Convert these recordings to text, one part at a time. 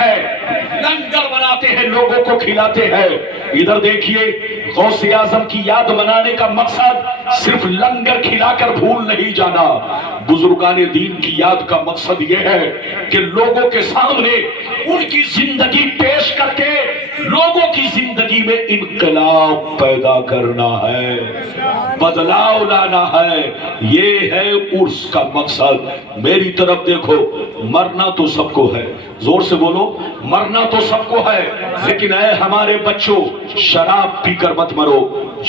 ہیں، لنگر بناتے ہیں، لوگوں کو کھلاتے ہیں۔ ادھر دیکھیے، غوث اعظم کی یاد منانے کا مقصد صرف لنگر کھلا کر بھول نہیں جانا، بزرگان دین کی یاد کا مقصد یہ ہے کہ لوگوں کے سامنے ان کی زندگی پیش کر کے لوگوں کی زندگی میں انقلاب پیدا کرنا ہے، بدلاؤ لانا ہے۔ یہ ہے عرس کا مقصد۔ میری طرف دیکھو، مرنا تو سب کو ہے، زور سے بولو، مرنا تو سب کو ہے، لیکن اے ہمارے بچوں، شراب پی کر مت مرو،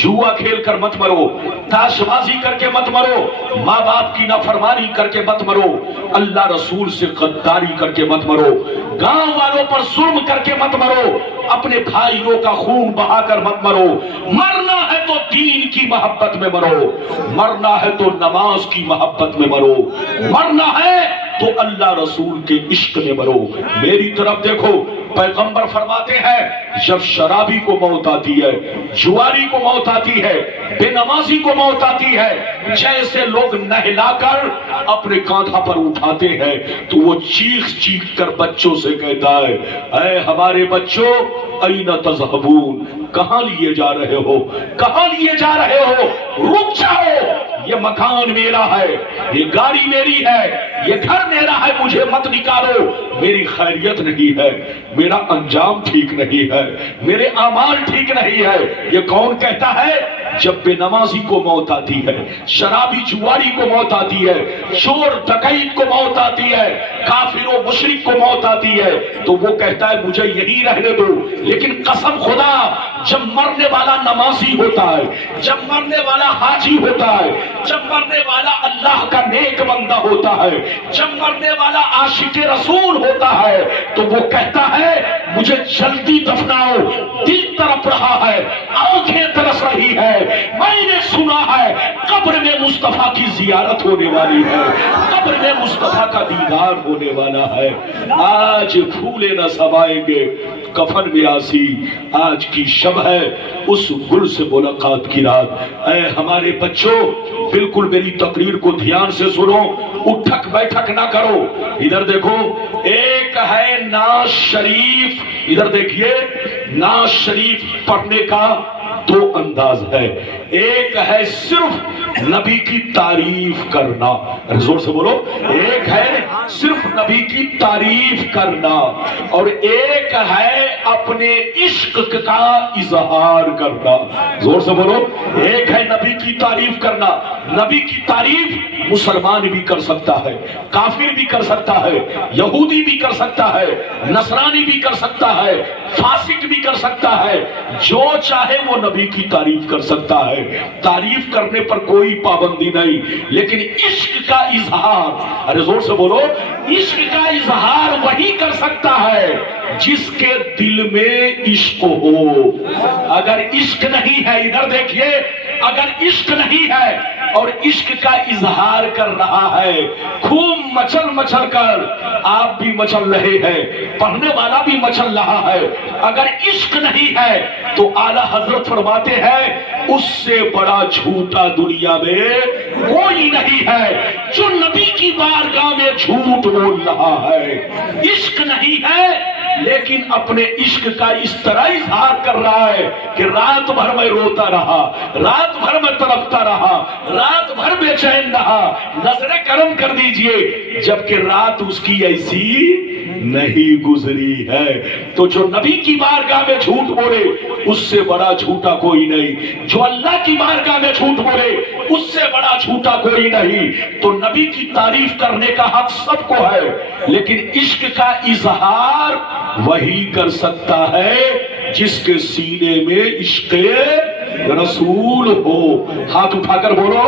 جوا کھیل کر مت مرو، تاش بازی کر کے مت مرو، ماں باپ کی نافرمانی کر کے مت مرو، اللہ رسول سے غداری کر کے مت مرو، گاؤں والوں پر ظلم کر کے مت مرو، اپنے بھائیوں کا خون بہا کر مت مرو۔ مرنا ہے تو دین کی محبت میں مرو، مرنا ہے تو نماز کی محبت میں مرو، مرنا ہے تو اللہ رسول کے عشق میں مرو۔ میری طرف دیکھو، پیغمبر فرماتے ہیں جب شرابی کو موت آتی ہے، جواری کو موت آتی ہے، بے نمازی کو موت آتی ہے، جیسے لوگ نہلا کر اپنے کاندھا پر اٹھاتے ہیں تو وہ چیخ چیخ کر بچوں سے کہتا ہے، اے ہمارے بچوں، این تذہبون، کہاں لیے جا رہے ہو، کہاں لیے جا رہے ہو، رک جاؤ، یہ مکان میرا ہے، یہ گاڑی میری ہے، یہ گھر میرا ہے، مجھے مت نکالو، میری خیریت نہیں ہے، میرا انجام ٹھیک نہیں ہے، میرے اعمال ٹھیک نہیں ہے۔ یہ کون کہتا ہے؟ جب بے نمازی کو موت آتی ہے، شرابی جواری کو موت آتی ہے، چور ڈکیت کو موت آتی ہے، کافر و مشرک کو موت آتی ہے، تو وہ کہتا ہے مجھے یہی رہنے دو۔ لیکن قسم خدا، جب مرنے والا نمازی ہوتا ہے، جب مرنے والا حاجی ہوتا ہے، جب مرنے والا اللہ کا نیک بندہ ہوتا ہے، جب مرنے والا عاشق رسول ہوتا ہے، تو وہ کہتا ہے مجھے جلدی دفناؤ، دل تڑپ رہا ہے، آنکھیں ترس رہی ہے، میں نے سنا ہے قبر میں مصطفیٰ کی زیارت ہونے والی ہے، قبر میں مصطفیٰ کا دیدار ہونے والا ہے۔ آج پھولے نہ سمائیں گے کفن میں آسی، آج کی شب ہے اس گل سے ملاقات کی رات۔ اے ہمارے بچوں، بالکل میری تقریر کو دھیان سے سنو، اٹھک بیٹھک نہ کرو۔ ادھر دیکھو، ایک ہے ناز شریف، ادھر دیکھیے، ناز شریف پڑھنے کا دو انداز ہے، ایک ہے صرف نبی کی تعریف کرنا، زور سے بولو، ایک ہے صرف نبی کی تعریف کرنا، اور ایک ہے اپنے عشق کا اظہار کرنا، زور سے بولو، ایک ہے نبی کی تعریف کرنا۔ نبی کی تعریف مسلمان بھی کر سکتا ہے، کافر بھی کر سکتا ہے، یہودی بھی کر سکتا ہے، نصرانی بھی کر سکتا ہے، فاسق بھی کر سکتا ہے، جو چاہے وہ نبی کی تعریف کر سکتا ہے، تعریف کرنے پر کوئی پابندی نہیں، لیکن عشق کا اظہار، ارے زور سے بولو، عشق کا اظہار وہی کر سکتا ہے جس کے دل میں عشق ہو۔ اگر عشق نہیں ہے، ادھر دیکھیے، اگر عشق نہیں ہے اور عشق کا اظہار کر رہا ہے، خوب مچل مچل کر، آپ بھی مچل رہے ہیں، پڑھنے والا بھی مچل رہا ہے، اگر عشق نہیں ہے تو اعلیٰ حضرت فرماتے ہیں اس سے بڑا جھوٹا دنیا میں کوئی نہیں ہے جو نبی کی بارگاہ میں جھوٹ بول رہا ہے۔ عشق نہیں ہے لیکن اپنے عشق کا اس طرح اظہار کر رہا ہے کہ رات بھر میں روتا رہا، رات بھر میں تڑپتا رہا، رات بھر بے چین رہا، نظر کرم کر دیجئے، جبکہ رات اس کی ایسی نہیں گزری ہے۔ تو جو نبی کی بارگاہ میں جھوٹ بولے اس سے بڑا جھوٹا کوئی نہیں، جو اللہ کی بارگاہ میں جھوٹ بولے اس سے بڑا جھوٹا کوئی نہیں۔ تو نبی کی تعریف کرنے کا حق سب کو ہے، لیکن عشق کا اظہار وہی کر سکتا ہے جس کے سینے میں عشق رسول ہو۔ ہاتھ اٹھا کر بولو،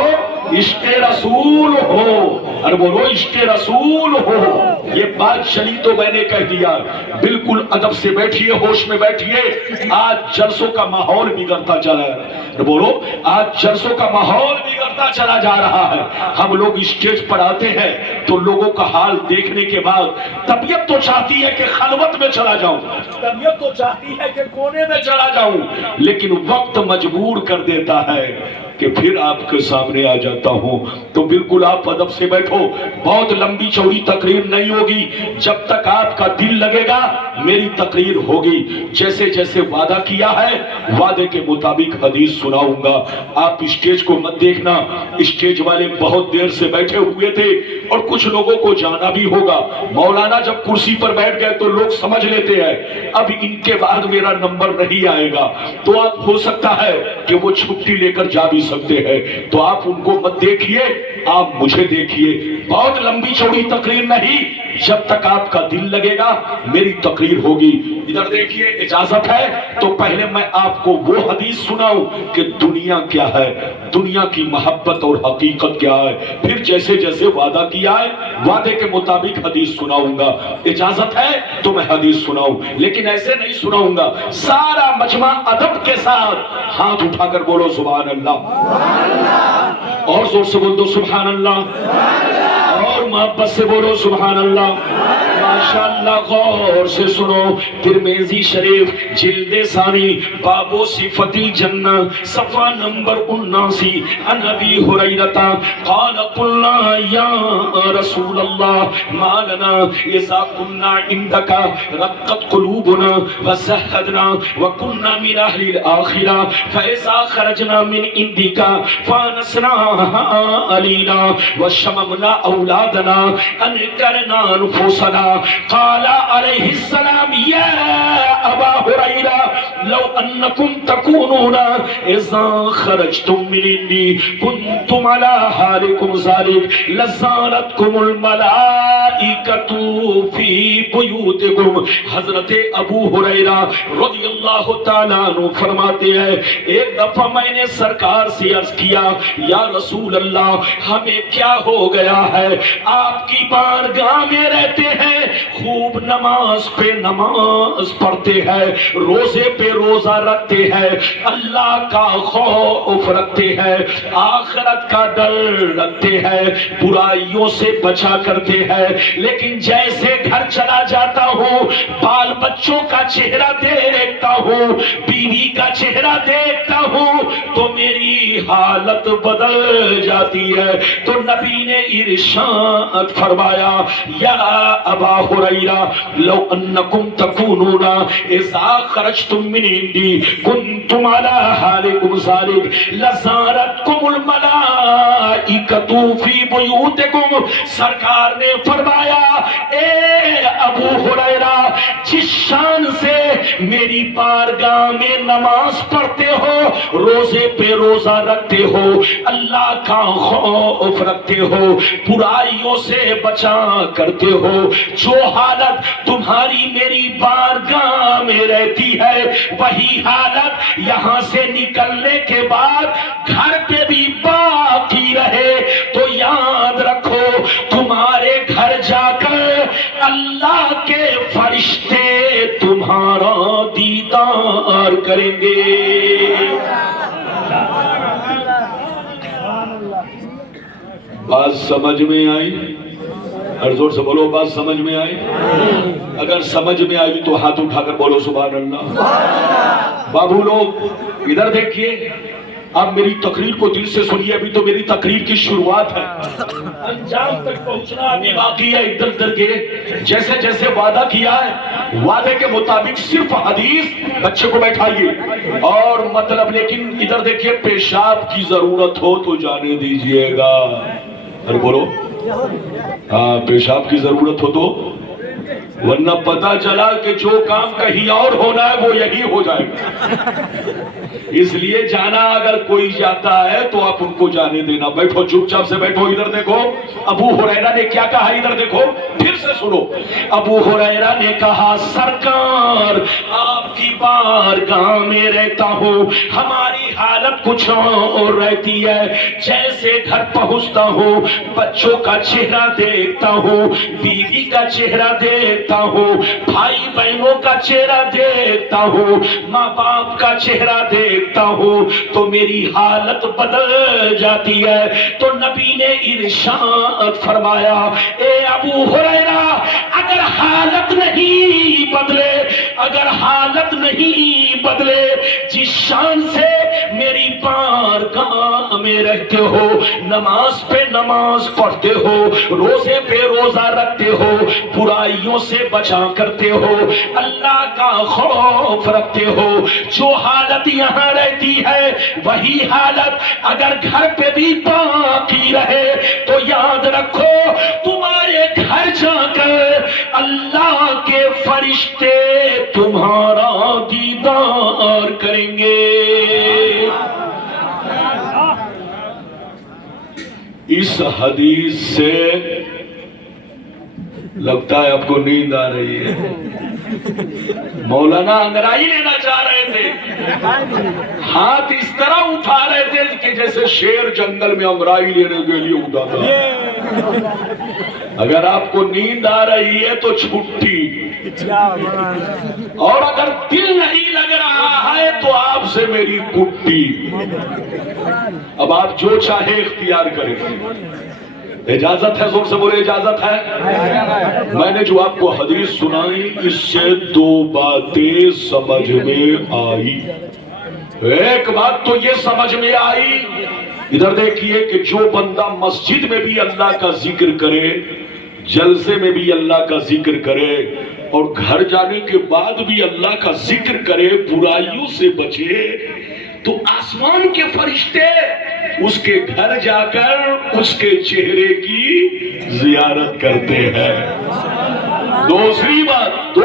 عشق رسول ہو، اور بولو عشق رسول ہو۔ یہ بات چلی تو میں نے کہہ دیا، بالکل ادب سے بیٹھیے، ہوش میں بیٹھیے۔ آج جلسوں کا ماحول بگڑتا چلا ہے، بولو آج جلسوں کا ماحول بگڑتا چلا جا رہا ہے۔ ہم لوگ اسٹیج پر آتے ہیں تو لوگوں کا حال دیکھنے کے بعد طبیعت تو چاہتی ہے کہ خلوت میں چلا جاؤں، طبیعت تو چاہتی ہے کہ کونے میں چلا جاؤں، لیکن وقت مجبور کر دیتا ہے۔ کہ پھر آپ کے سامنے آ جاتا ہوں. تو بالکل آپ ادب سے بیٹھو. بہت لمبی چوڑی تقریر نہیں ہوگی. جب تک آپ کا دل لگے گا میری تقریر ہوگی. جیسے جیسے وعدہ کیا ہے وعدے کے مطابق حدیث سناؤں گا. آپ اسٹیج کو مت دیکھنا. اسٹیج والے بہت دیر سے بیٹھے ہوئے تھے اور کچھ لوگوں کو جانا بھی ہوگا. مولانا جب کرسی پر بیٹھ گئے تو لوگ سمجھ لیتے ہیں اب ان کے بعد میرا نمبر نہیں آئے گا. تو آپ ہو سکتا ہے کہ وہ چھٹی لے کر جا بھی سکتے ہیں. تو آپ ان کو مت دیکھیے, آپ مجھے دیکھیے. بہت لمبی چوڑی تقریر نہیں, جب تک آپ کا دل لگے گا میری تقریر ہوگی. ادھر دیکھیے, اجازت ہے تو پہلے میں آپ کو وہ حدیث سناؤں کہ دنیا کیا ہے, دنیا کی محبت اور حقیقت کیا ہے. پھر جیسے جیسے وعدہ کیا ہے وعدے کے مطابق حدیث سناؤں گا. اجازت ہے تو میں حدیث سناؤں, لیکن ایسے نہیں سناؤں گا. سارا مجمع ادب کے ساتھ ہاتھ اٹھا کر بولو سبحان اللہ, اور زور سے بول دو سبحان اللہ, اور محبت سے بولو سبحان اللہ. ماشاءاللہ غور سے سنو. ترمذی شریف جلد ثانی باب صفت الجنہ صفحہ نمبر 79. عن ابی ہریرہ قال قلنا یا رسول اللہ ما لنا اذا كنا عندك رقت قلوبنا وزهدنا وكنا من اهل الاخره فاذا خرجنا من عندك فانسنا علينا وشممنا اولادنا انكرنا انفسنا. قال عليه السلام يا ابا هريره لو انكم تكونون اذا خرجتم من عندي كنتم على حالكم ذلك لزارتكم الملائكة في بيوتكم. حضرت ابو ہریرہ رضی اللہ تعالیٰ عنہ فرماتے ہیں ایک دفعہ میں نے سرکار سے عرض کیا یا رسول اللہ ہمیں کیا ہو گیا ہے, آپ کی بارگاہ میں رہتے ہیں, خوب نماز پہ نماز پڑھتے ہیں, روزے پہ روزہ رکھتے ہیں, اللہ کا خوف رکھتے ہیں, آخرت کا ڈر رکھتے ہیں, برائیوں سے بچا کرتے ہیں, لیکن جیسے گھر چلا جاتا ہوں بال بچوں کا چہرہ دیکھتا ہوں, بیوی کا چہرہ دیکھتا ہوں تو میری حالت بدل جاتی ہے. تو نبی نے ارشاد فرمایا یا ابا ہریرہ لو انکم تکونون اذا خرجتم من عندی کنتم علی حالکم ذلک لزارتکم الملائکۃ فی بیوتکم. سرکار نے فرمایا اے ابو ہریرہ جس شان سے میری بارگاہ میں نماز پڑھتے ہو, روزے پہ روزہ رکھتے ہو, اللہ کا خوف رکھتے ہو, برائیوں سے بچا کرتے ہو, جو حالت تمہاری میری بارگاہ میں رہتی ہے وہی حالت یہاں سے نکلنے کے بعد گھر پہ بھی باقی رہے. تو یاد رکھو تمہارے گھر جا کر اللہ کے فرشتے تمہارا دیدار کریں گے. بات سمجھ میں آئی؟ اور زور سے بولو بات سمجھ میں آئی؟ اگر سمجھ میں آئی تو ہاتھ اٹھا کر بولو سبحان اللہ. بابو لوگ ادھر دیکھیے, آپ میری تقریر کو دل سے سنیے. ابھی تو میری تقریر کی شروعات ہے, انجام تک پہنچنا ابھی باقی ہے. ادھر ادھر کے جیسے جیسے وعدہ کیا ہے وعدے کے مطابق صرف حدیث بچے کو بیٹھائیے اور مطلب. لیکن ادھر دیکھیے پیشاب کی ضرورت ہو تو جانے دیجئے گا. اور بولو ہاں, پیشاب کی ضرورت ہو تو, ورنہ پتا چلا کہ جو کام کہیں اور ہونا ہے وہ یہی ہو جائے گا. اس لیے جانا اگر کوئی جاتا ہے تو آپ ان کو جانے دینا. بیٹھو چپ چاپ سے بیٹھو. ادھر دیکھو ابو ہریرہ نے کیا کہا, ادھر دیکھو پھر سے سنو. ابو ہریرہ نے کہا سرکار آپ کی بارگاہ میں رہتا ہوں, ہماری حالت کچھ اور رہتی ہے. جیسے گھر پہنچتا ہوں بچوں کا چہرہ دیکھتا ہوں, بیوی کا چہرہ دیکھتا ہوں, بھائی بہنوں کا چہرہ دیکھتا ہوں, ماں باپ کا چہرہ دیکھتا ہوں تو میری حالت بدل جاتی ہے. تو نبی نے ارشاد فرمایا اے ابو ہریرہ اگر حالت نہیں بدلے, اگر حالت نہیں بدلے, جس شان سے میری بارگاہ میں رہتے ہو، نماز پہ نماز پڑھتے ہو، روزے پہ روزہ رکھتے ہو، برائیوں سے بچا کرتے ہو، اللہ کا خوف رکھتے ہو، جو حالت یہاں رہتی ہے وہی حالت اگر گھر پہ بھی باقی رہے تو یاد رکھو تمہارے گھر جا کر اللہ کے فرشتے تمہارا دیدار کریں گے۔ اس حدیث سے لگتا ہے آپ کو نیند آ رہی ہے۔ مولانا انگرائی لینا چاہ رہے تھے، ہاتھ اس طرح اٹھا رہے تھے کہ جیسے شیر جنگل میں انگرائی لینے کے لیے اٹھاتا۔ اگر آپ کو نیند آ رہی ہے تو چھٹی، اور اگر دل نہیں لگ رہا ہے تو آپ سے میری کٹی۔ اب آپ جو چاہے اختیار کریں۔ اجازت ہے؟ زور سے بولے اجازت ہے؟ میں نے جو آپ کو حدیث سنائی اس سے دو باتیں سمجھ میں آئی۔ ایک بات تو یہ سمجھ میں آئی، ادھر دیکھیے کہ جو بندہ مسجد میں بھی اللہ کا ذکر کرے، جلسے میں بھی اللہ کا ذکر کرے، اور گھر جانے کے بعد بھی اللہ کا ذکر کرے، برائیوں سے بچے، تو آسمان کے فرشتے اس کے گھر جا کر اس کے چہرے کی زیارت کرتے ہیں۔ دوسری بات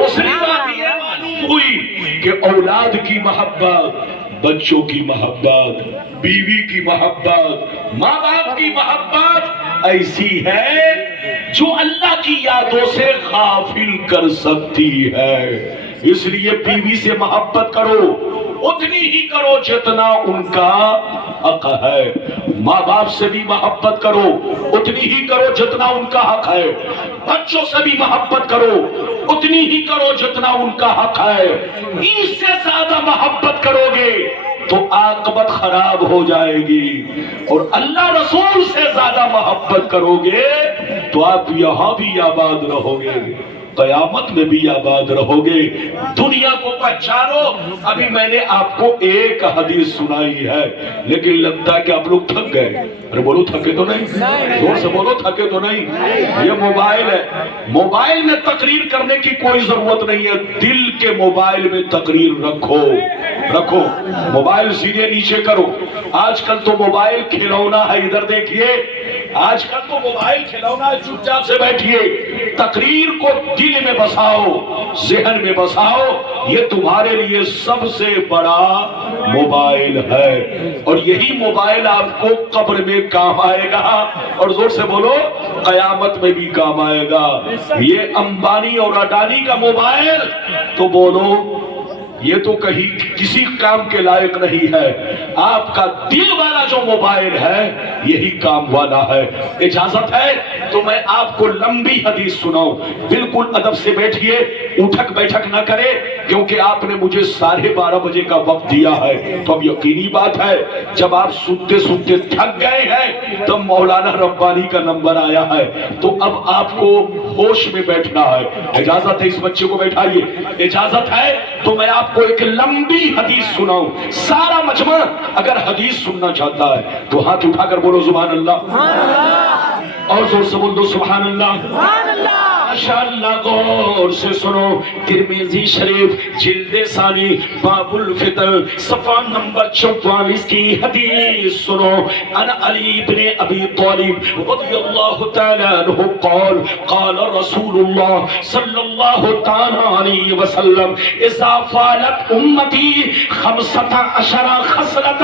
یہ معلوم ہوئی کہ اولاد کی محبت، بچوں کی محبت، بیوی کی محبت، ماں باپ کی محبت ایسی ہے جو اللہ کی یادوں سے غافل کر سکتی ہے۔ اس لیے بیوی سے محبت کرو، اتنی ہی کرو جتنا ان کا حق ہے۔ ماں باپ سے بھی محبت کرو، اتنی ہی کرو جتنا ان کا حق ہے۔ بچوں سے بھی محبت کرو، اتنی ہی کرو جتنا ان کا حق ہے۔ ان سے زیادہ محبت کرو گے تو عاقبت خراب ہو جائے گی، اور اللہ رسول سے زیادہ محبت کرو گے تو آپ یہاں بھی آباد رہو گے، قیامت میں بھی آباد رہو گے۔ دنیا کو پہچانو۔ ابھی میں نے آپ کو ایک حدیث سنائی ہے، لیکن لگتا ہے کہ آپ لوگ تھک گئے۔ ارے بولو تھکے تو نہیں؟ زور سے بولو تھکے تو نہیں؟ یہ موبائل ہے، موبائل میں تقریر کرنے کی کوئی ضرورت نہیں ہے، دل کے موبائل میں تقریر رکھو۔ موبائل سیدھے نیچے کرو۔ آج کل تو موبائل کھلونا ہے، ادھر دیکھیے، آج کل تو موبائل کھلونا ہے، چپ چاپ سے بیٹھیے۔ تقریر کو دل میں بساؤ، ذہن میں بساؤ، یہ تمہارے لیے سب سے بڑا موبائل ہے، اور یہی موبائل آپ کو قبر میں کام آئے گا، اور زور سے بولو قیامت میں بھی کام آئے گا۔ یہ امبانی اور اڈانی کا موبائل تو بولو یہ تو کہیں کسی کام کے لائق نہیں ہے، آپ کا دل والا جو موبائل ہے یہی کام والا ہے۔ اجازت ہے تو میں آپ کو لمبی حدیث سناؤں، بالکل ادب سے بیٹھیے، اٹھک بیٹھک نہ کرے، کیونکہ آپ نے مجھے 12:30 بجے کا وقت دیا ہے، تو اب یقینی بات ہے جب آپ سنتے سنتے تھک گئے ہیں تب مولانا ربانی کا نمبر آیا ہے، تو اب آپ کو ہوش میں بیٹھنا ہے۔ اجازت ہے اس بچے کو بیٹھائیے، اجازت ہے تو میں آپ کو ایک لمبی حدیث سناؤں۔ سارا مجمع اگر حدیث سننا چاہتا ہے تو ہاتھ اٹھا کر بولو سبحان اللہ، اور زور سے بول دو سبحان اللہ۔ ماشاءاللہ غور سے سنو، ترمذی شریف جلد ثانی باب الفتن صفحہ نمبر 44 کی حدیث سنو۔ ان علی بن ابی طالب رضی اللہ تعالی عنہ قال قال رسول اللہ صلی اللہ تعالی علیہ وسلم اذا فعلت امتی 15 خصلة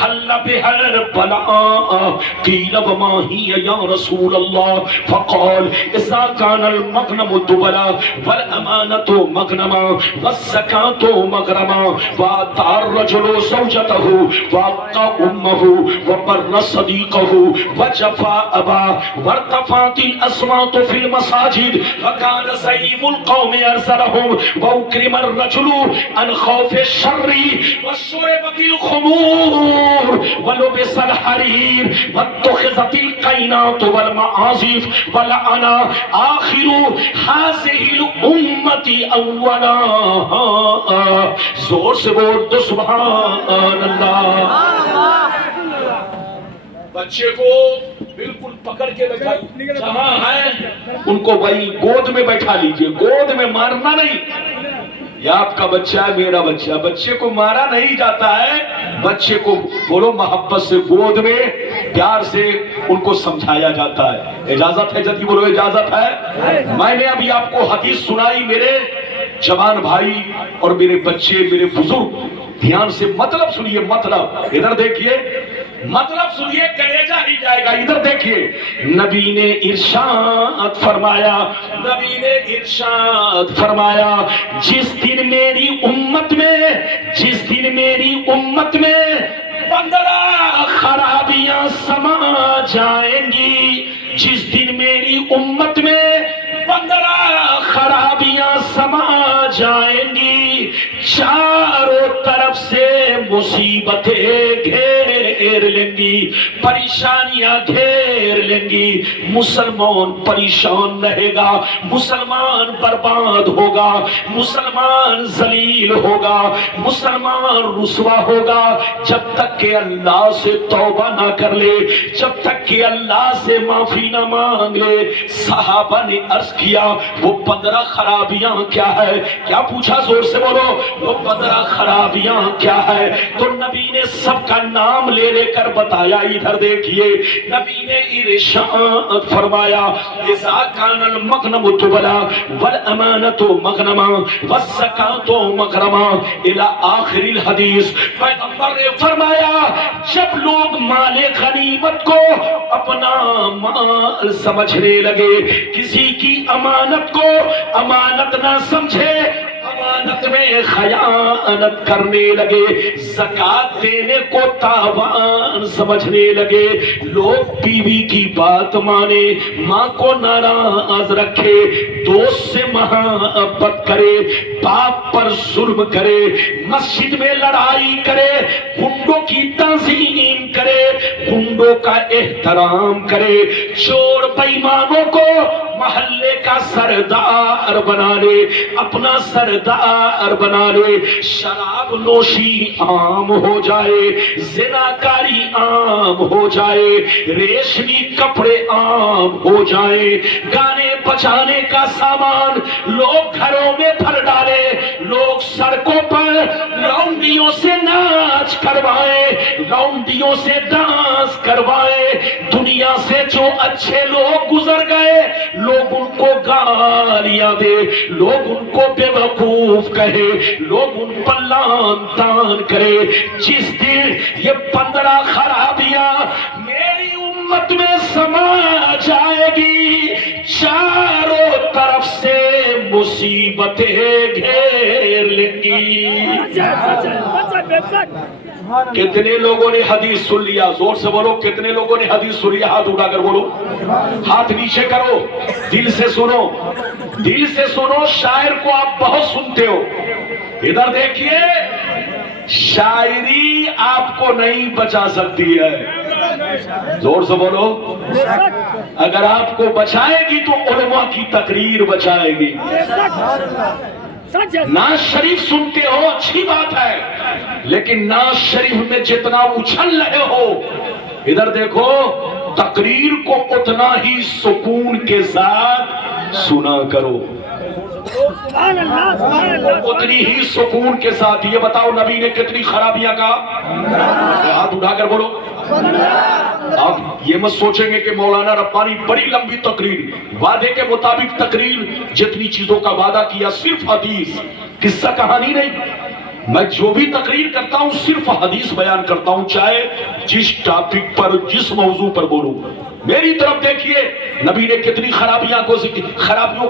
حل بها البلاء قیل وما هي یا رسول اللہ فقال اذا كان المغنم دبلا والامانة مغنما والزکاة مغرما واتى الرجل زوجته واتى امه وبر صديقه وجفا اباه وارتفعت الاصوات في المساجد وكان زعيم القوم ارسلهم واكرم الرجل عن خوف الشر وشربت الخمور ولبس الحرير واتخذت القينات والمعازف ولعن آخر هذه الأمة أولاها۔ زور سے بول دو سبحان اللہ۔ بچے کو بالکل پکڑ کے بیٹھا، جہاں ہے ان کو وہی گود میں بیٹھا لیجئے، گود میں مارنا نہیں۔ یہ آپ کا بچہ ہے، میرا بچہ، بچے کو مارا نہیں جاتا ہے، بچے کو بولو محبت سے گود میں پیار سے ان کو سمجھایا جاتا ہے۔ اجازت ہے جدی بولو اجازت ہے؟ میں نے ابھی آپ کو حدیث سنائی میرے جوان بھائی اور میرے بچے، میرے بزرگ، دھیان سے مطلب سنیے، مطلب ادھر دیکھیے، مطلب سنیے، کلیجہ ہی جائے گا۔ ادھر دیکھیے، نبی نے ارشاد فرمایا، نبی نے ارشاد فرمایا، جس دن میری امت میں، جس دن میری امت میں 15 خرابیاں سما جائیں گی، جس دن میری امت میں 15 خرابیاں سما جائیں گی، چاروں طرف سے مصیبتیں گھیر لیں گی، پریشانیاں گھیر لیں گی، مسلمان پریشان رہے گا، مسلمان برباد ہوگا، مسلمان ذلیل ہوگا، مسلمان رسوا ہوگا، جب تک کہ اللہ سے توبہ نہ کر لے، جب تک کہ اللہ سے معافی نہ مانگ لے۔ صحابہ نے عرض کیا وہ 15 خرابیاں کیا ہے؟ کیا پوچھا؟ زور سے بولو، وہ 15 خرابیاں کیا ہے؟ تو نبی نے سب کا نام لے لے کر بتایا۔ ادھر دیکھیے، نبی نے ارشاد فرمایا، اذا کان المغنم تبلا والامانۃ مغنما والزکاۃ مغرما الی آخر الحدیث۔ پیغمبر نے فرمایا جب لوگ مال غنیمت کو اپنا مال سمجھنے لگے، کسی کی امانت کو امانت نہ سمجھے، امانت میں خیانت کرنے لگے، زکات دینے کو تاوان سمجھنے لگے، لوگ بیوی کی بات مانے، ماں کو ناراض رکھے، دوست سے محبت کرے، باپ پر ظلم کرے، مسجد میں لڑائی کرے، گنڈوں کی تعظیم کرے، گنڈوں کا احترام کرے، چور بے ایمانوں کو محلے کا سردار بنا لے، اپنا سردار بنا لے، شراب نوشی عام ہو جائے، زناکاری عام ہو جائے، ریشمی کپڑے عام ہو جائیں، گانے بجانے کا سامان لوگ گھروں میں بھر ڈالے، لوگ سڑکوں پر لونڈیوں سے ناچ کروائے، لونڈیوں سے ڈانس کروائے، دنیا سے جو اچھے لوگ گزر گئے لوگ ان کو گالیاں دے، لوگ ان کو بے وقوف کہے، لوگ ان پر لعن طعن کرے۔ جس دن یہ 15 خرابیاں میری امت میں سما جائے گی، چاروں طرف سے مصیبتیں گھیر لیں گی۔ کتنے لوگوں نے حدیث سن لیا؟ زور سے بولو، کتنے لوگوں نے حدیث سن لیا؟ ہاتھ اٹھا کر بولو، ہاتھ نیچے کرو، دل سے سنو، دل سے سنو۔ شاعر کو آپ بہت سنتے ہو، ادھر دیکھیے، شاعری آپ کو نہیں بچا سکتی ہے، زور سے بولو، اگر آپ کو بچائے گی تو علماء کی تقریر بچائے گی۔ ناز شریف سنتے ہو اچھی بات ہے، لیکن ناز شریف میں جتنا اچھل رہے ہو، ادھر دیکھو، تقریر کو اتنا ہی سکون کے ساتھ سنا کرو، اتنی ہی سکون کے ساتھ۔ یہ بتاؤ نبی نے کتنی خرابیاں کہا؟ ہاتھ اٹھا کر بولو۔ آپ یہ مت سوچیں گے کہ مولانا ربانی بڑی لمبی تقریر، وعدے کے مطابق تقریر، جتنی چیزوں کا وعدہ کیا، صرف حدیث، قصہ کہانی نہیں۔ میں جو بھی تقریر کرتا ہوں صرف حدیث بیان کرتا ہوں، چاہے جس ٹاپک پر، جس موضوع پر بولوں۔ میری طرف دیکھیے، نبی نے کتنی خرابیوں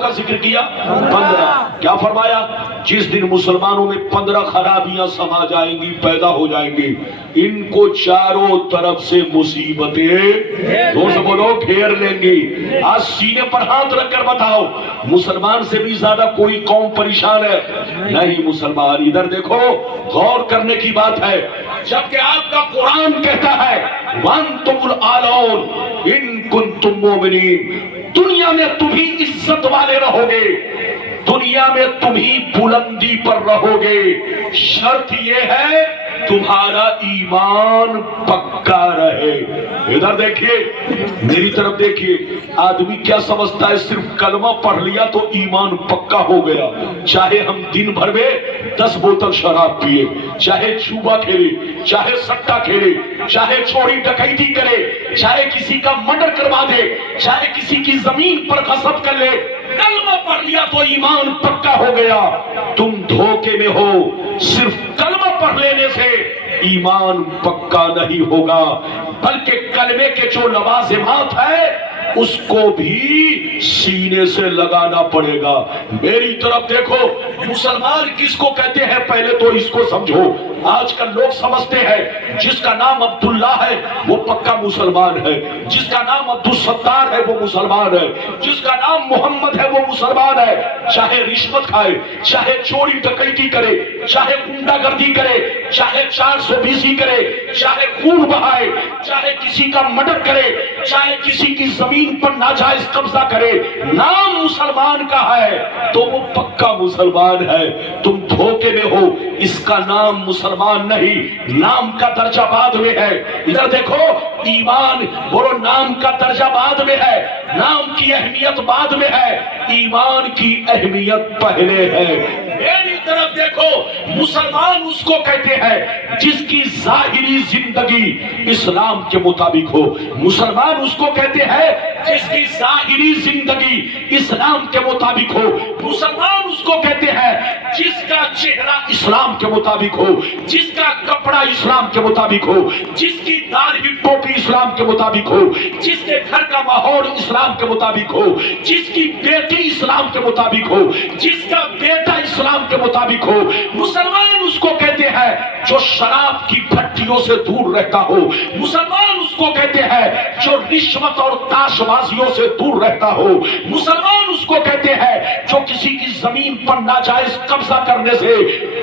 کا ذکر کیا؟ 15۔ کیا فرمایا؟ جس دن مسلمانوں میں 15 خرابیاں سما جائیں گی، پیدا ہو جائیں گی، ان کو چاروں طرف سے مصیبتیں، زور سے بولو، گھیر لیں گی۔ آج سینے پر ہاتھ رکھ کر بتاؤ، مسلمان سے بھی زیادہ کوئی قوم پریشان ہے؟ نہیں مسلمان۔ ادھر دیکھو، غور کرنے کی بات ہے، جبکہ آپ کا قرآن کہتا ہے وَأَنْتُمُ الْأَعْلَوْنَ إِن كُنتُم مُؤْمِنِينَ، دنیا میں تم ہی عزت والے رہو گے، دنیا میں تم ہی بلندی پر رہو گے، شرط یہ ہے تمہارا ایمان پکا رہے۔ ادھر دیکھیے، میری طرف دیکھیے، آدمی کیا سمجھتا ہے صرف کلمہ پڑھ لیا تو ایمان پکا ہو گیا، چاہے ہم دن بھر میں 10 بوتل شراب پیے، چاہے جوا کھیلے، چاہے سٹا کھیلے، چاہے چوری ڈکیتی کرے، چاہے کسی کا مرڈر کروا دے، چاہے کسی کی زمین پر غصب کر لے، کلمہ پڑھ لیا تو ایمان پکا ہو گیا۔ تم دھوکے میں ہو، صرف کلمہ پڑھ لینے سے ایمان پکا نہیں ہوگا، بلکہ کلمے کے جو لوازمات ہیں اس کو بھی سینے سے لگانا پڑے گا۔ میری طرف دیکھو، مسلمان کس کو کہتے ہیں پہلے تو اس کو سمجھو۔ آج کل لوگ سمجھتے ہیں جس کا نام عبداللہ ہے وہ پکا مسلمان ہے، جس کا نام عبدالستار ہے وہ مسلمان ہے، جس کا نام محمد ہے وہ مسلمان ہے، چاہے رشوت کھائے، چاہے چوری ڈکیتی کرے، چاہے غنڈہ گردی کرے، چاہے 420 کرے، چاہے خون بہائے، چاہے کسی کا مرڈر کرے، چاہے کسی کی زمین پر ناجائز قبضہ کرے، نام مسلمان کا ہے تو وہ پکا مسلمان ہے۔ تم دھوکے میں ہو، اس کا نام مسلمان نہیں، نام کا درجہ بعد میں ہے۔ ادھر دیکھو، ایمان بولو، نام کا درجہ بعد میں ہے، نام کی اہمیت بعد میں ہے، ایمان کی اہمیت پہلے ہے۔ میری طرف دیکھو، مسلمان اس کو کہتے ہیں جس کی ظاہری زندگی اسلام کے مطابق ہو، مسلمان اس کو کہتے ہیں جس کی ظاہری زندگی اسلام کے مطابق ہو، مسلمان اس کو کہتے ہیں جس کا چہرہ اسلام کے مطابق ہو، جس کا کپڑا اسلام کے مطابق ہو، جس کی داڑھی ٹوپی اسلام کے مطابق ہو، جس کے گھر کا ماحول اسلام کے مطابق ہو، جس کی بیٹی اسلام کے مطابق ہو، جس کا بیٹا اسلام کے مطابق ہو۔ مسلمان اس کو کہتے ہیں جو شراب کی بھٹیوں سے دور رہتا ہو، مسلمان اس کو کہتے ہیں جو رشوت اور تاش بازیوں سے دور رہتا ہو، مسلمان اس کو کہتے ہیں جو کسی کی زمین پر ناجائز قبضہ کرنے سے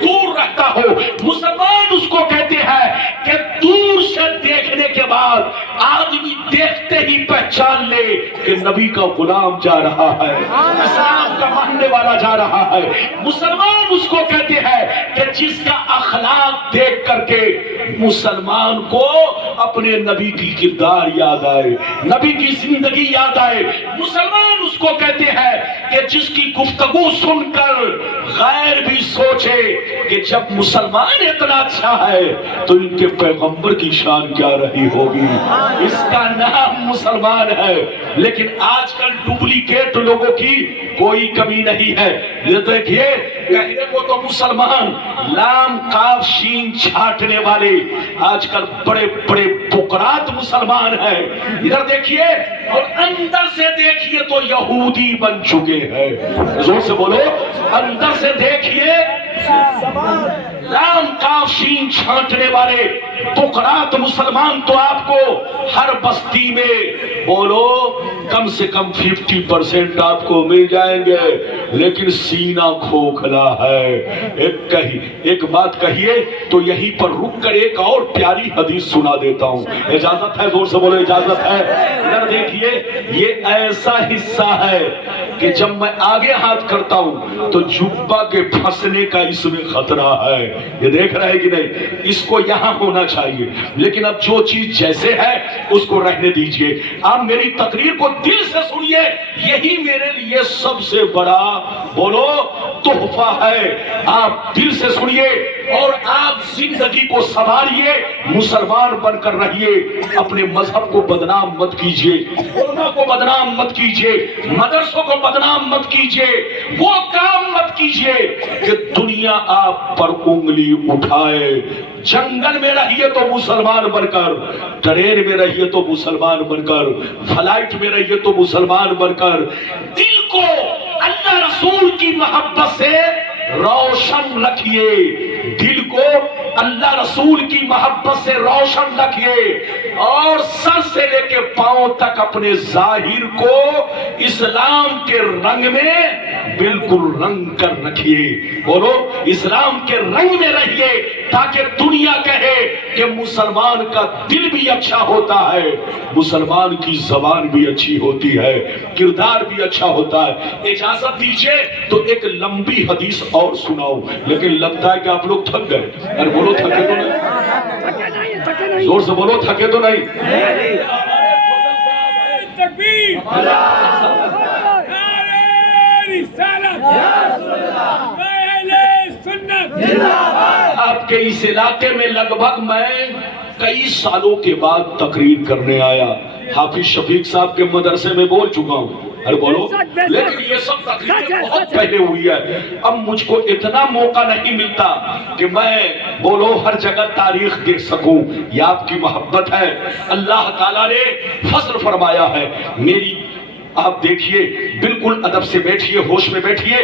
دور رہتا ہو، مسلمان اس کو کہتے ہیں کہ دور سے دیکھنے کے بعد آدمی دیکھتے ہی پہچان لے کہ نبی کا غلام جا رہا ہے، اسلام کا ماننے والا جا رہا ہے۔ مسلمان اس کو کہتے ہیں کہ جس کا اخلاق دیکھ کر کے مسلمان کو اپنے نبی کی کردار یاد آئے، نبی کی زندگی یاد آئے۔ مسلمان اس کو کہتے ہیں کہ جس کی گفتگو سن کر غیر بھی سوچے کہ جب مسلمان اتنا اچھا ہے تو ان کے پیغمبر کی شان کیا رہی ہوگی، اس کا نام مسلمان ہے۔ لیکن آج کل ڈپلیکیٹ لوگوں کی کوئی کمی نہیں ہے۔ یہ دیکھیے، کہنے کو تو مسلمان، لام کاف شین چھاٹنے والے آج کل بڑے بڑے بکرات مسلمان ہیں۔ ادھر دیکھیے اور اندر سے دیکھیے تو یہودی بن چکے ہیں۔ زور سے بولو، اندر سے دیکھیے لام کاف شین چھانٹنے والے بکرات مسلمان تو آپ کو ہر بستی میں بولو کم سے کم 50% آپ کو مل جائیں گے، لیکن سینہ کھوکھلا ہے۔ ایک بات کہیے تو یہیں پر رک کر ایک اور پیاری حدیث سنا دیتا ہوں، اجازت ہے؟ زور سے بولو، اجازت ہے؟ ادھر دیکھیے، یہ ایسا حصہ ہے کہ جب میں آگے ہاتھ کرتا ہوں تو جبہ کے پھنسنے کا اس میں خطرہ ہے۔ یہ دیکھ رہے کہ نہیں؟ اس کو یہاں ہونا چاہیے، لیکن اب جو چیز جیسے ہے اس کو رہنے دیجئے۔ آپ میری تقریر کو دل سے سنیے، یہی میرے لیے سب سے بڑا بولو تحفہ ہے۔ آپ دل سے سنیے اور آپ زندگی کو سنواریے، مسلمان بن کر رہیے، اپنے مذہب کو بدنام مت کیجیے، علماء کو بدنام مت کیجیے، مدرسوں کو بدنام مت کیجیے، وہ کام مت کیجیے کہ دنیا آپ پر انگلی اٹھائے۔ جنگل میں رہیے تو مسلمان بن کر، ٹرین میں رہیے تو مسلمان بن کر، فلائٹ میں رہیے تو مسلمان بن کر، دل کو اللہ رسول کی محبت سے روشن رکھیے، دل کو اللہ رسول کی محبت سے روشن رکھیے، اور سر سے لے کے پاؤں تک اپنے ظاہر کو اسلام کے رنگ میں بالکل رنگ کر رکھیے۔ بولو، اسلام کے رنگ میں رہیے تاکہ دنیا کہے کہ مسلمان کا دل بھی اچھا ہوتا ہے، مسلمان کی زبان بھی اچھی ہوتی ہے، کردار بھی اچھا ہوتا ہے۔ اجازت دیجئے تو ایک لمبی حدیث اور سناؤں، لیکن لگتا ہے کہ آپ لوگ تھک گئے۔ بولو تھکے تو نہیں؟ زور سے بولو تھکے تو نہیں؟ آپ کے اس علاقے میں لگ بھگ میں کئی سالوں کے بعد تقریر کرنے آیا. حافظ شفیق صاحب کے مدرسے میں بول چکا ہوں. ارے بولو. لیکن یہ سب تقریریں بہت پہلے ہوئی ہے. اب مجھ کو اتنا موقع نہیں ملتا کہ میں بولو ہر جگہ تاریخ دیکھ سکوں. یہ آپ کی محبت ہے. اللہ تعالیٰ نے فضل فرمایا ہے. میری آپ دیکھیے بالکل ادب سے بیٹھیے, ہوش میں بیٹھیے.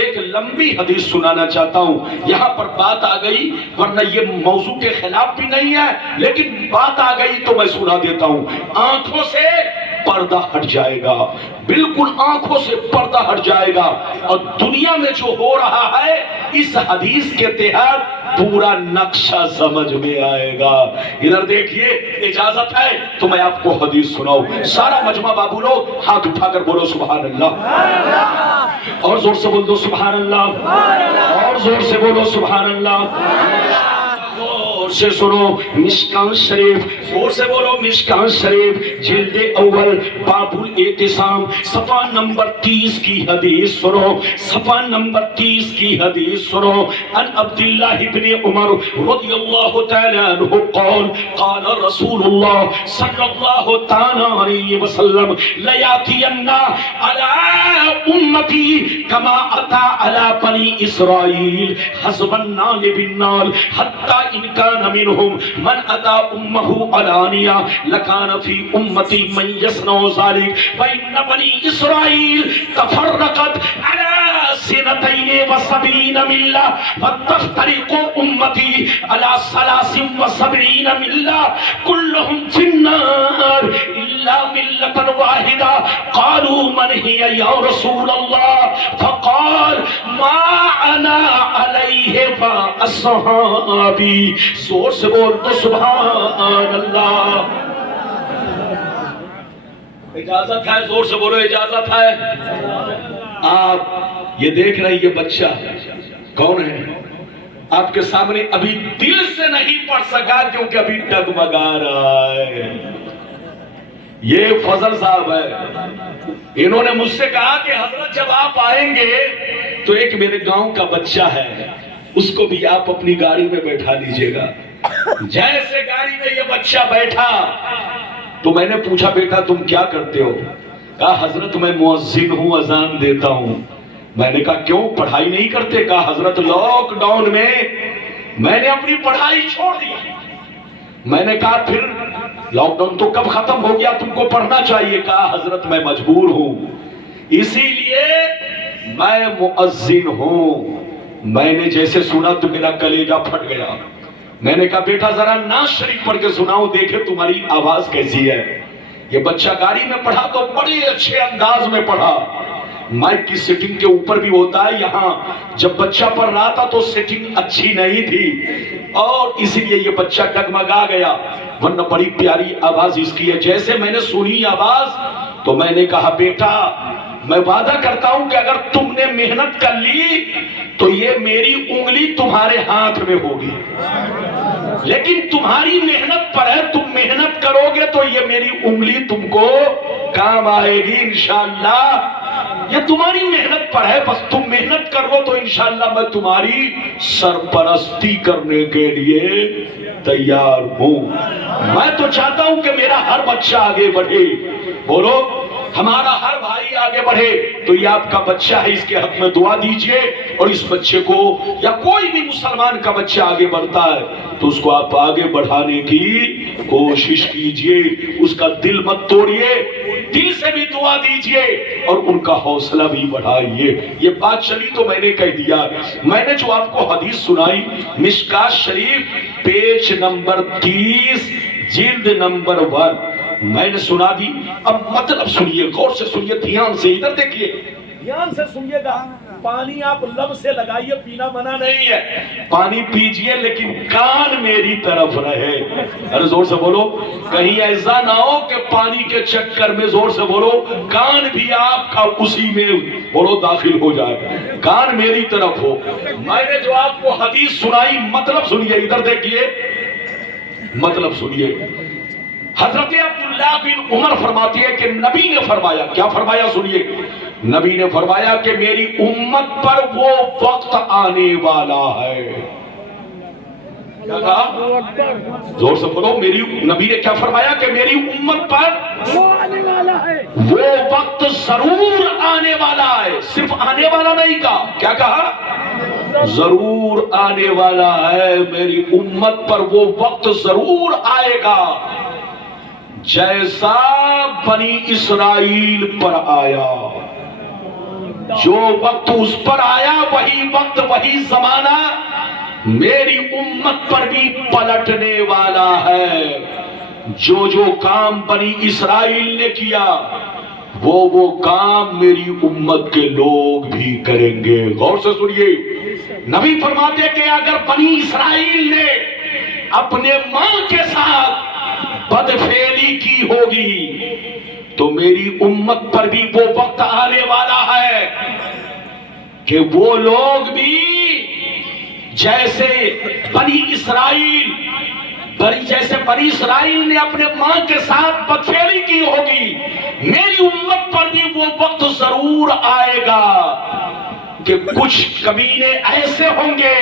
ایک لمبی حدیث سنانا چاہتا ہوں. یہاں پر بات آ گئی, ورنہ یہ موضوع کے خلاف بھی نہیں ہے, لیکن بات آ گئی تو میں سنا دیتا ہوں. آنکھوں سے پردہ ہٹ جائے گا, بالکل آنکھوں سے پردہ ہٹ جائے گا, اور دنیا میں جو ہو رہا ہے اس حدیث کے تحت پورا نقشہ سمجھ میں آئے گا. ادھر دیکھیے, اجازت ہے تو میں آپ کو حدیث سناؤں. سارا مجمع بابو لوگ ہاتھ اٹھا کر بولو سبحان اللہ, اور زور سے بول دو سبحان اللہ, اور زور سے بولو سبحان اللہ. زور سے سنو مشکان شریف, زور سے بولو مشکان شریف, جلد اول باب الاعتصام صفحہ نمبر 30 کی حدیث سنو. صفحہ نمبر 30 کی حدیث سنو. ان عبداللہ ابن عمر رضی اللہ تعالی عنہ قال قال رسول اللہ صلی اللہ تعالی علیہ وسلم لیاتین علی امتی کما اتا علی بنی اسرائیل حسب النال بالنال حتی ان کان منهم من اتا امه علانیہ لکان فی امتی من یسنع ذلك فإن بنی اسرائیل تفرقت علی سنتین و سبعین ملہ فتفترق امتی علی 73 ملہ کلهم فی النار الا ملة واحدہ. قالوا من هي یا رسول اللہ؟ فقال ما انا علیہ واصحابی. زور سے بول تو سبحان اللہ. اجازت ہے, زور سے بولو اجازت ہے. آپ یہ دیکھ رہے یہ بچہ کون ہے آپ کے سامنے؟ ابھی دل سے نہیں پڑھ سکا کیونکہ ابھی ڈگمگا رہا ہے. یہ فضل صاحب ہے. انہوں نے مجھ سے کہا کہ حضرت جب آپ آئیں گے تو ایک میرے گاؤں کا بچہ ہے, اس کو بھی آپ اپنی گاڑی میں بیٹھا لیجئے گا. جیسے گاڑی میں یہ بچہ بیٹھا تو میں نے پوچھا بیٹا تم کیا کرتے ہو؟ کہا حضرت میں مؤذن ہوں, اذان دیتا ہوں. میں نے کہا کیوں پڑھائی نہیں کرتے؟ کہا حضرت لاک ڈاؤن میں میں نے اپنی پڑھائی چھوڑ دی. میں نے کہا پھر لاک ڈاؤن تو کب ختم ہو گیا, تم کو پڑھنا چاہیے. کہا حضرت میں مجبور ہوں, اسی لیے میں مؤذن ہوں. میں نے جیسے سنا تو میرا کلیجہ پھٹ گیا. میں نے کہا بیٹا ذرا نعت شریف پڑھ کے سناؤ, دیکھے تمہاری آواز کیسی ہے. یہ بچہ گاڑی میں پڑھا تو بڑے اچھے انداز میں پڑھا. مائک کی سیٹنگ کے اوپر بھی ہوتا ہے, یہاں جب بچہ پڑھ رہا تھا تو سیٹنگ اچھی نہیں تھی اور اسی لیے یہ بچہ ڈگمگا گیا, ورنہ بڑی پیاری آواز اس کی ہے. جیسے میں نے سنی آواز تو میں نے کہا بیٹا میں وعدہ کرتا ہوں کہ اگر تم نے محنت کر لی تو یہ میری انگلی تمہارے ہاتھ میں ہوگی, لیکن تمہاری محنت پر ہے. تم محنت کرو گے تو یہ میری انگلی تم کو کام آئے گی انشاءاللہ. یہ تمہاری محنت پر ہے, بس تم محنت کرو تو انشاءاللہ میں تمہاری سرپرستی کرنے کے لیے تیار ہوں. میں تو چاہتا ہوں کہ میرا ہر بچہ آگے بڑھے. بولو ہمارا ہر بھائی آگے بڑھے. تو یہ آپ کا بچہ ہے, اس کے حق میں دعا دیجئے. اور اس بچے کو یا کوئی بھی مسلمان کا بچہ آگے بڑھتا ہے تو اس کو آپ آگے بڑھانے کی کوشش کیجئے. اس کا دل مت توڑیے, دل سے بھی دعا دیجئے اور ان کا حوصلہ بھی بڑھائیے. یہ بات چلی تو میں نے کہہ دیا. میں نے جو آپ کو حدیث سنائی مشکات شریف پیج نمبر 30 جلد نمبر 1 میں نے سنا دی. اب مطلب سنیے, غور سے سنیے, دھیان سے ادھر دیکھیے, دھیان سے سنیے گا. پانی آپ لب سے لگائیے، پینا منع نہیں ہے، پانی پیجئے لیکن کان میری طرف رہے۔ ارے زور سے بولو، کہیں ایسا نہ ہو کہ پانی کے چکر میں، زور سے بولو، کان بھی آپ کا اسی میں بولو داخل ہو جائے، کان میری طرف ہو۔ میں نے جو آپ کو حدیث سنائی، مطلب سنیے، ادھر دیکھیے، مطلب سنیے۔ حضرت عبداللہ بن عمر فرماتی ہے کہ نبی نے فرمایا، کیا فرمایا سنیے، نبی نے فرمایا کہ میری امت پر وہ وقت آنے والا ہے۔ کیا کہا؟ زور سے بولو، نبی نے کیا فرمایا کہ میری امت پر وہ آنے والا ہے، وہ وقت ضرور آنے والا ہے۔ صرف آنے والا نہیں کہا، کیا کہا؟ ضرور آنے والا ہے، میری امت پر وہ وقت ضرور آئے گا جیسا بنی اسرائیل پر آیا۔ جو وقت اس پر آیا، وہی وقت، وہی زمانہ میری امت پر بھی پلٹنے والا ہے۔ جو جو کام بنی اسرائیل نے کیا، وہ کام میری امت کے لوگ بھی کریں گے۔ غور سے سنیے، نبی فرماتے کہ اگر بنی اسرائیل نے اپنے ماں کے ساتھ بدفعلی کی ہوگی تو میری امت پر بھی وہ وقت آنے والا ہے کہ وہ لوگ بھی جیسے بنی اسرائیل نے اپنے ماں کے ساتھ بدفعلی کی ہوگی، میری امت پر بھی وہ وقت ضرور آئے گا کہ کچھ کمینے ایسے ہوں گے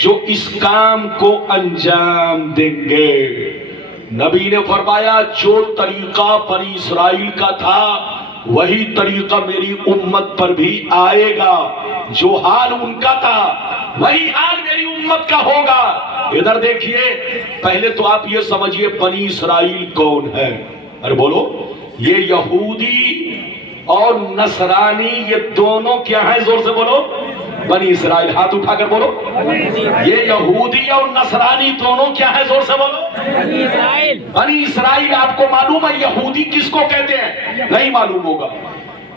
جو اس کام کو انجام دیں گے۔ نبی نے فرمایا جو طریقہ بنی اسرائیل کا تھا وہی طریقہ میری امت پر بھی آئے گا، جو حال ان کا تھا وہی حال میری امت کا ہوگا۔ ادھر دیکھیے، پہلے تو آپ یہ سمجھیے بنی اسرائیل کون ہے؟ ارے بولو، یہ یہودی اور نصرانی، یہ دونوں کیا ہیں؟ زور سے بولو، بنی اسرائیل۔ ہاتھ اٹھا کر بولو، یہ یہودی اور نصرانی دونوں کیا ہیں؟ زور سے بولو، بنی اسرائیل۔ آپ کو معلوم ہے یہودی کس کو کہتے ہیں؟ نہیں معلوم ہوگا۔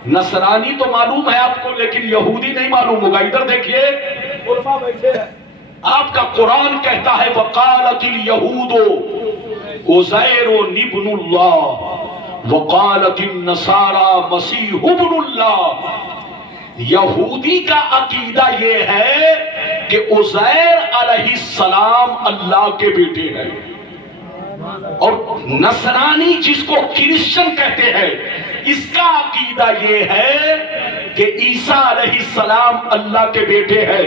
نصرانی تو معلوم ہے آپ کو، لیکن یہودی نہیں معلوم ہوگا۔ ادھر دیکھیے، علماء بیٹھے ہیں، آپ کا قرآن کہتا ہے وقالت الیہود عزیر ابن اللہ وقالت النصارى مسیح ابن اللہ۔ یہودی کا عقیدہ یہ ہے کہ عزیر علیہ السلام اللہ کے بیٹے ہیں، اور نصرانی جس کو کرسچن کہتے ہیں، اس کا عقیدہ یہ ہے کہ عیسیٰ علیہ السلام اللہ کے بیٹے ہیں۔